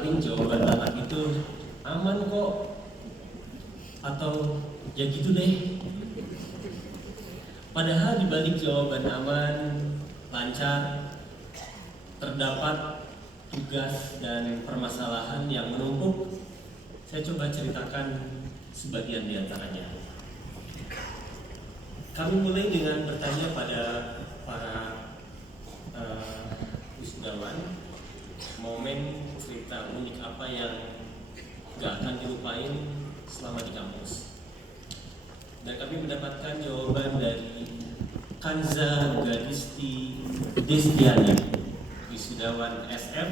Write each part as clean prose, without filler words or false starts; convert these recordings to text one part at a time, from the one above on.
paling jawaban anak itu aman kok, atau ya gitu deh. Padahal di balik jawaban aman, lancar, terdapat tugas dan permasalahan yang menumpuk. Saya coba ceritakan sebagian di antaranya. Kami mulai dengan bertanya pada para wisudawan, momen cerita unik apa yang gak akan dilupain selama di kampus. Dan kami mendapatkan jawaban dari Kanza Gadisti Destiani, wisudawan SF,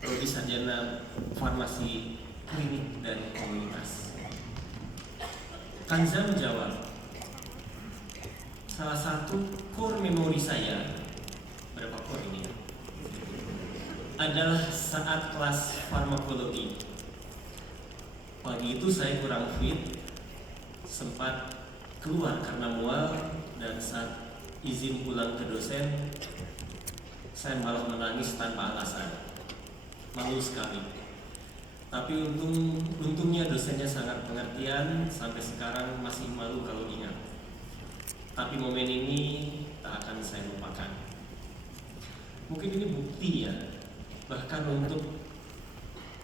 Prodi Sarjana Farmasi Klinik dan Komunitas. Kanza menjawab, salah satu core memori saya, berapa core ini ya? Adalah saat kelas farmakologi. Pagi itu saya kurang fit, sempat keluar karena mual, dan saat izin pulang ke dosen, saya malah menangis tanpa alasan. Malu sekali. Tapi untungnya dosennya sangat pengertian, sampai sekarang masih malu kalau ingat. Tapi momen ini tak akan saya lupakan. Mungkin ini bukti ya, bahkan untuk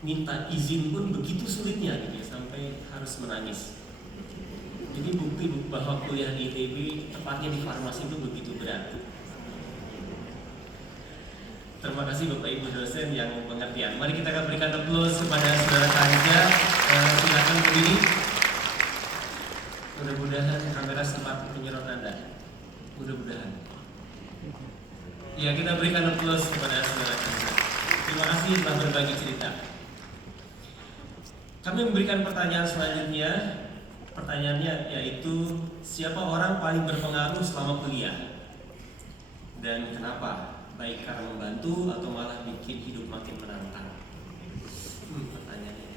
minta izin pun begitu sulitnya gitu ya, sampai harus menangis. Jadi bukti bahwa kuliah di ITB, tepatnya di farmasi, itu begitu berat. Terima kasih Bapak Ibu dosen yang pengertian. Mari kita akan berikan aplaus kepada saudara Kanza. Silakan berdiri. Mudah-mudahan kamera sempat menyerot Anda. Mudah-mudahan. Ya, kita berikan aplaus kepada saudara Kanza. Terima kasih telah berbagi cerita. Kami memberikan pertanyaan selanjutnya. Pertanyaannya yaitu, siapa orang paling berpengaruh selama kuliah? Dan kenapa? Baik karena membantu atau malah bikin hidup makin menantang? Pertanyaannya.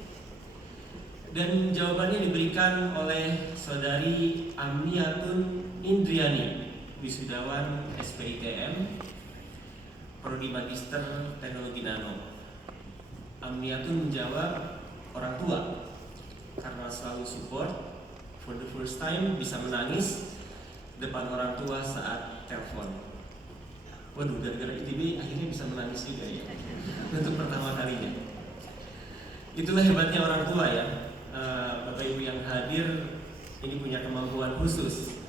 Dan jawabannya diberikan oleh saudari Amniatun Indriani, wisudawan SPITM, Prodi Magister Teknologi Nano. Amniatun menjawab, orang tua, karena selalu support. For the first time bisa menangis depan orang tua saat telepon. Waduh, gara-gara ITB akhirnya bisa menangis juga ya, untuk pertama kalinya. Itulah hebatnya orang tua ya. Bapak Ibu yang hadir ini punya kemampuan khusus.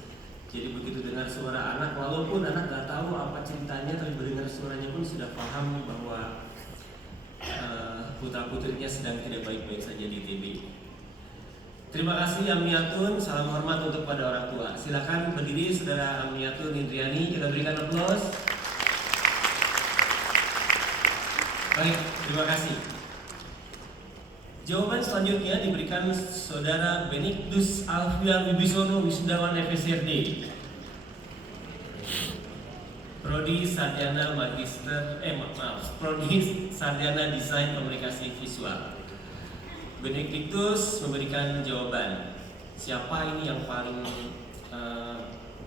Jadi begitu dengar suara anak, walaupun anak gak tahu apa ceritanya, tapi mendengar suaranya pun sudah paham bahwa putra-putrinya sedang tidak baik-baik saja di ITB. Terima kasih Amniatun, salam hormat untuk pada orang tua. Silakan berdiri saudara Amniatun Indriani, kita berikan aplaus. Baik, terima kasih. Jawaban selanjutnya diberikan saudara Benedictus Alfian Wibisono, wisudawan FSRD, Prodi Sarjana Prodi Sarjana Desain Komunikasi Visual. Benedictus memberikan jawaban, siapa ini yang paling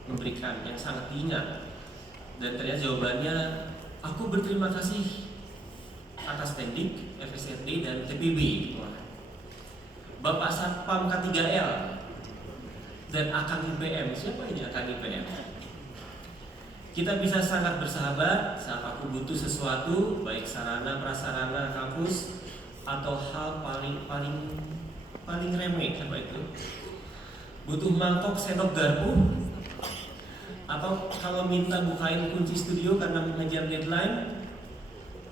memberikan, yang sangat diingat. Dan ternyata jawabannya, aku berterima kasih atas Tendik, FSRD, dan TPB. Bapak Satpam K3L dan Akang IPM. Siapa ini Akang IPM? Kita bisa sangat bersahabat saat aku butuh sesuatu, baik sarana prasarana kampus atau hal paling remeh, apa itu? Butuh mangkok, sendok, garpu, atau kalau minta bukain kunci studio karena mengejar deadline.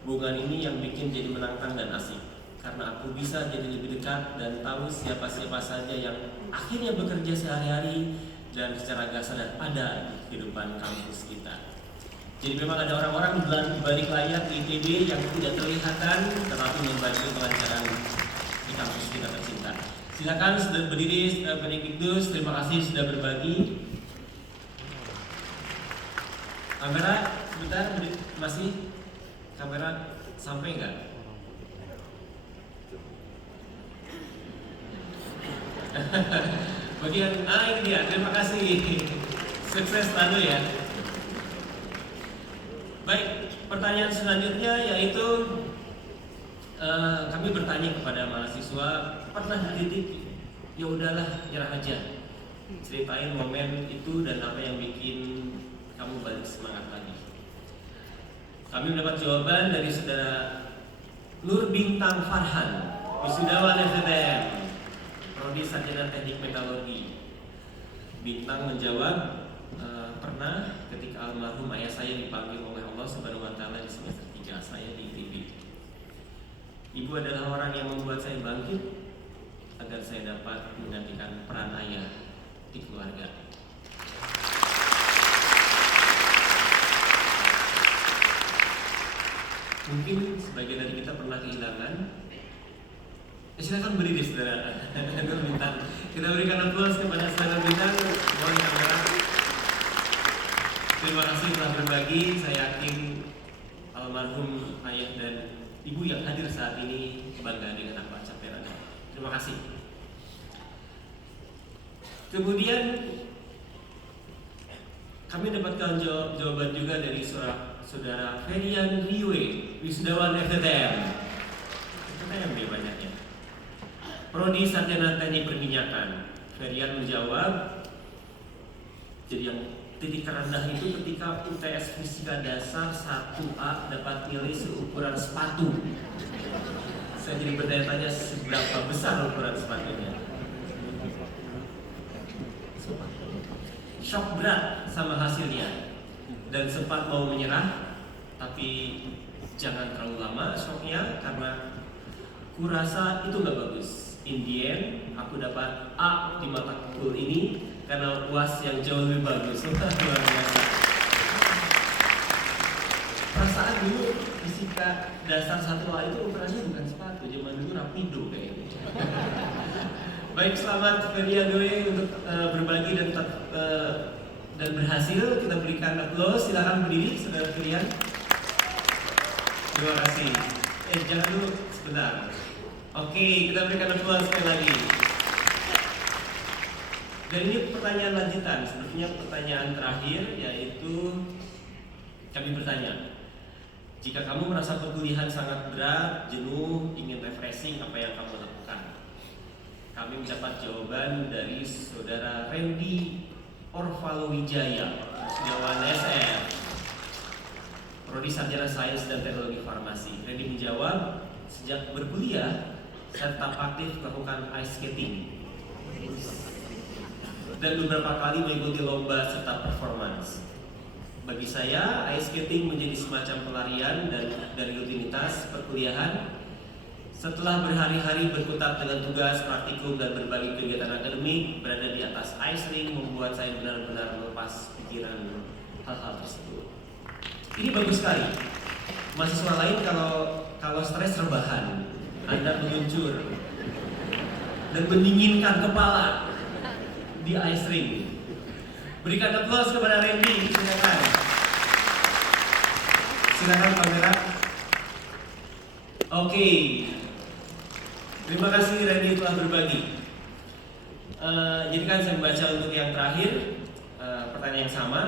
Hubungan ini yang bikin jadi menantang dan asik, karena aku bisa jadi lebih dekat dan tahu siapa-siapa saja yang akhirnya bekerja sehari-hari dan secara gak sadar ada di kehidupan kampus kita. Jadi memang ada orang-orang di balik layar di ITB yang tidak terlihatan, tetapi membantu kelancaran di kampus kita tercinta. Silakan sudah berdiri Benedictus, terima kasih sudah berbagi. Kamera sebentar, masih kamera sampai nggak? Bagian ini dia, terima kasih. Sukses selalu ya. Baik, pertanyaan selanjutnya yaitu kami bertanya kepada mahasiswa, pernah di titik ya udahlah nyerah aja, ceritain momen itu dan apa yang bikin kamu balik semangat lagi. Kami mendapat jawaban dari saudara Nur Bintang Farhan, wisudawan FTM, prodi sarjana teknik metalurgi. Bintang menjawab, pernah ketika almarhum ayah saya dipanggil oleh Allah Subhanahu wa Ta'ala di semester 3 saya di ITB. Ibu adalah orang yang membuat saya bangkit agar saya dapat menggantikan peran ayah di keluarga. Mungkin sebagian dari kita pernah kehilangan. Silakan berdiri saudara. Kita berikan aplaus kepada saudara Bintang. Mohon kamera. Terima kasih telah berbagi. Saya yakin almarhum ayah dan ibu yang hadir saat ini bangga dengan apa capaian Anda. Terima kasih. Kemudian kami dapatkan jawaban juga dari saudara Ferian Riwe, wisudawan FTM. FTM dia banyaknya. Prodi sarjana teknik perminyakan. Ferian menjawab, jadi yang titik terendah itu ketika UTS fisika dasar 1A dapat nilai seukuran sepatu. Saya jadi bertanya-tanya seberapa besar ukuran sepatunya. Shock berat sama hasilnya dan sempat mau menyerah, tapi jangan terlalu lama shocknya karena kurasa itu nggak bagus. In the end, aku dapat A di mata kuliah ini karena UAS yang jauh lebih bagus. Luar biasa. Perasaan dulu fisika dasar 1A itu ukurannya bukan sepatu, zaman dulu rapido kayaknya. Baik, selamat Feria Doi untuk berbagi dan berhasil. Kita berikan aplaus. Silakan berdiri, saudara Ferian. Terima kasih. Jangan dulu sebentar. Oke, kita berikan aplaus sekali lagi. Dan ini pertanyaan lanjutan, sepertinya pertanyaan terakhir, yaitu kami bertanya, jika kamu merasa perkuliahan sangat berat, jenuh, ingin refreshing, apa yang kamu lakukan? Kami mendapat jawaban dari saudara Randy Orvalowijaya, wisudawan SF, prodi sarjana sains dan teknologi farmasi. Randy menjawab, sejak berkuliah saya tetap aktif melakukan ice skating dan beberapa kali mengikuti lomba serta performance. Bagi saya, ice skating menjadi semacam pelarian dari rutinitas perkuliahan. Setelah berhari-hari berkutat dengan tugas, praktikum, dan berbagai kegiatan akademik, berada di atas ice rink membuat saya benar-benar melepas pikiran hal-hal tersebut. Ini bagus sekali. Mahasiswa lain kalau stres rebahan, Anda meluncur dan mendinginkan kepala di ice rink. Berikan aplaus kepada Randy, silakan. Silakan kamera. Oke. Terima kasih Randy telah berbagi. Jadi kan saya membaca untuk yang terakhir pertanyaan yang sama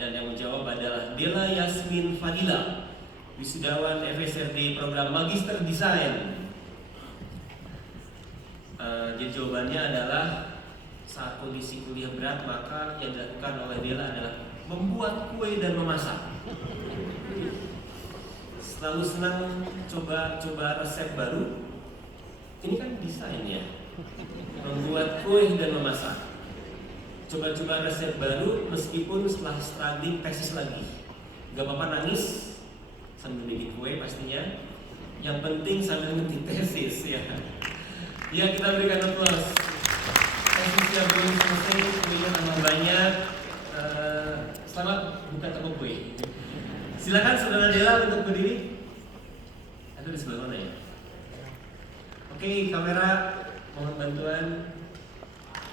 dan yang menjawab adalah Dela Yasmin Fadila, wisudawan FSRD program Magister Desain. Jadi jawabannya adalah saat kondisi kuliah berat, maka yang dilakukan oleh Dela adalah membuat kue dan memasak. Selalu senang coba resep baru. Ini kan desain ya, membuat kue dan memasak. Coba-coba resep baru meskipun setelah struggling tesis lagi. Gak apa-apa nangis sambil bikin kue pastinya. Yang penting sambil ngetik tesis ya. Ya, kita berikan aplaus. Tesisnya belum selesai, kuenya tambah banyak. Selamat buka toko kue. Silakan saudara Dela untuk berdiri. Atau di sebelah mana ya? Oke, kamera mohon bantuan.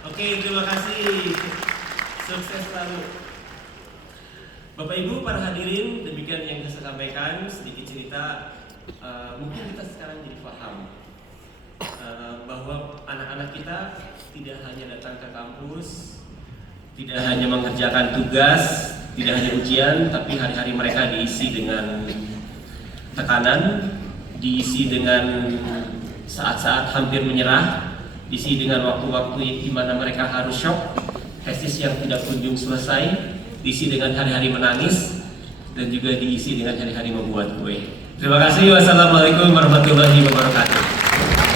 Oke, terima kasih. Sukses selalu. Bapak Ibu para hadirin, demikian yang saya sampaikan, sedikit cerita. Mungkin kita sekarang jadi paham bahwa anak-anak kita tidak hanya datang ke kampus tidak hanya mengerjakan tugas, tidak hanya ujian, tapi hari-hari mereka diisi dengan tekanan, diisi dengan saat-saat hampir menyerah, diisi dengan waktu-waktu di mana mereka harus shock, tesis yang tidak kunjung selesai, diisi dengan hari-hari menangis, dan juga diisi dengan hari-hari membuat kue. Terima kasih. Wassalamualaikum warahmatullahi wabarakatuh.